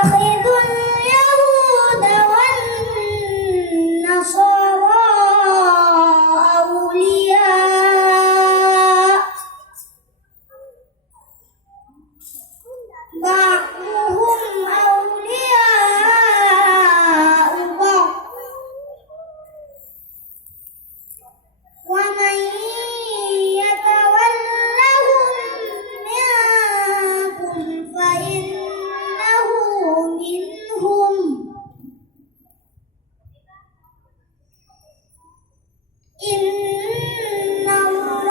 تتخذوا اليهود والنصارى أولياء بعضهم أولياء بعض ومن يتولهم منكم فإنه منهم إن الله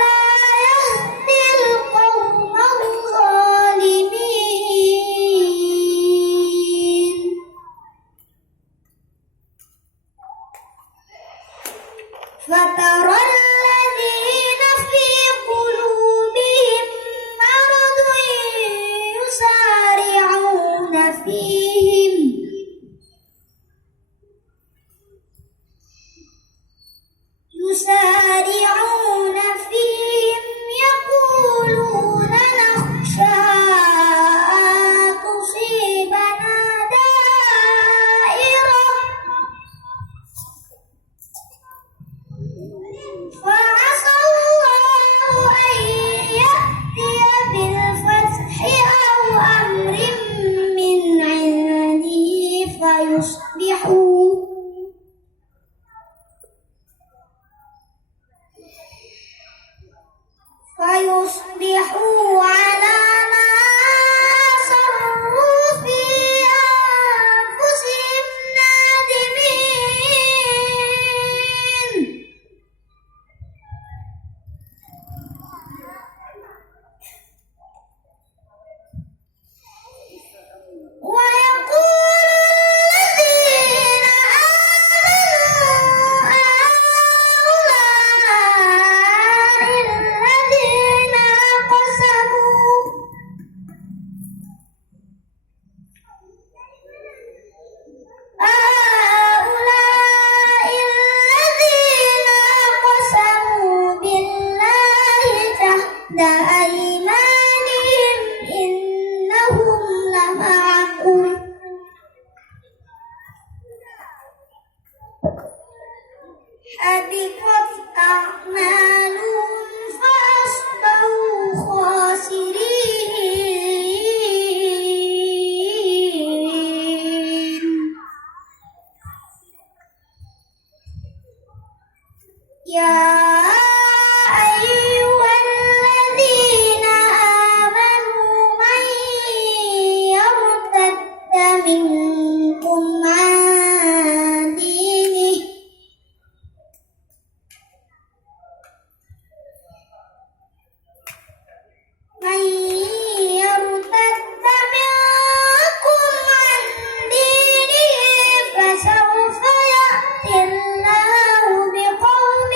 لا يهدي القوم الظالمين فترى الذين في قلوبهم مرض يسارعون فيهم يقولون نخشى أن تصيبنا دائرة فعسى الله أن يأتي بالفتح أو أمر من عنده فيصبحوا على ما أسروا في أنفسهم نادمين ويقول الذين هؤلاء الذين أقسموا بالله جهد أيمانهم إنهم لمعكم حبطت أعمالهم فأصبحوا خاسرين يا أيها الذين آمنوا من يرتد منكم عن دينه فسوف يأتي الله بقوم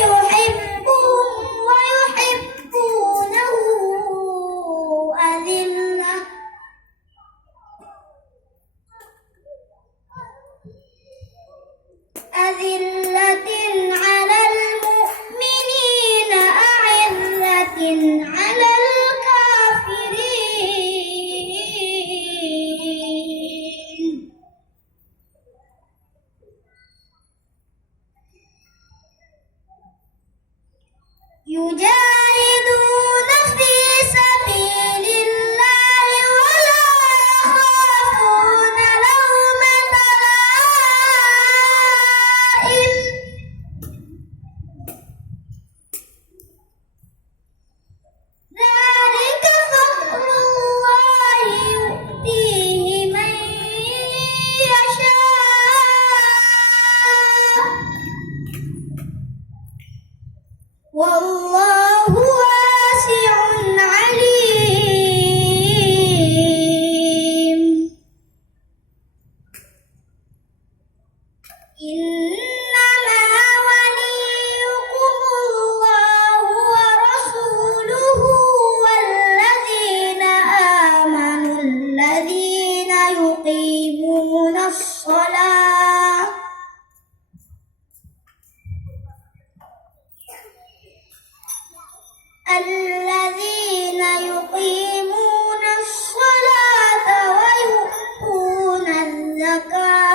يحبهم ويحبونه أذلة على المؤمنين أعزة على الكافرين يجاهدون في سبيل الله ولا يخافون لومة لائم ذلك فضل الله يؤتيه من يشاء والله واسع عليم إنما وليكم الله ورسوله والذين آمنوا الذين يقيمون الصلاة الذين يقيمون الصلاة ويؤتون الزكاة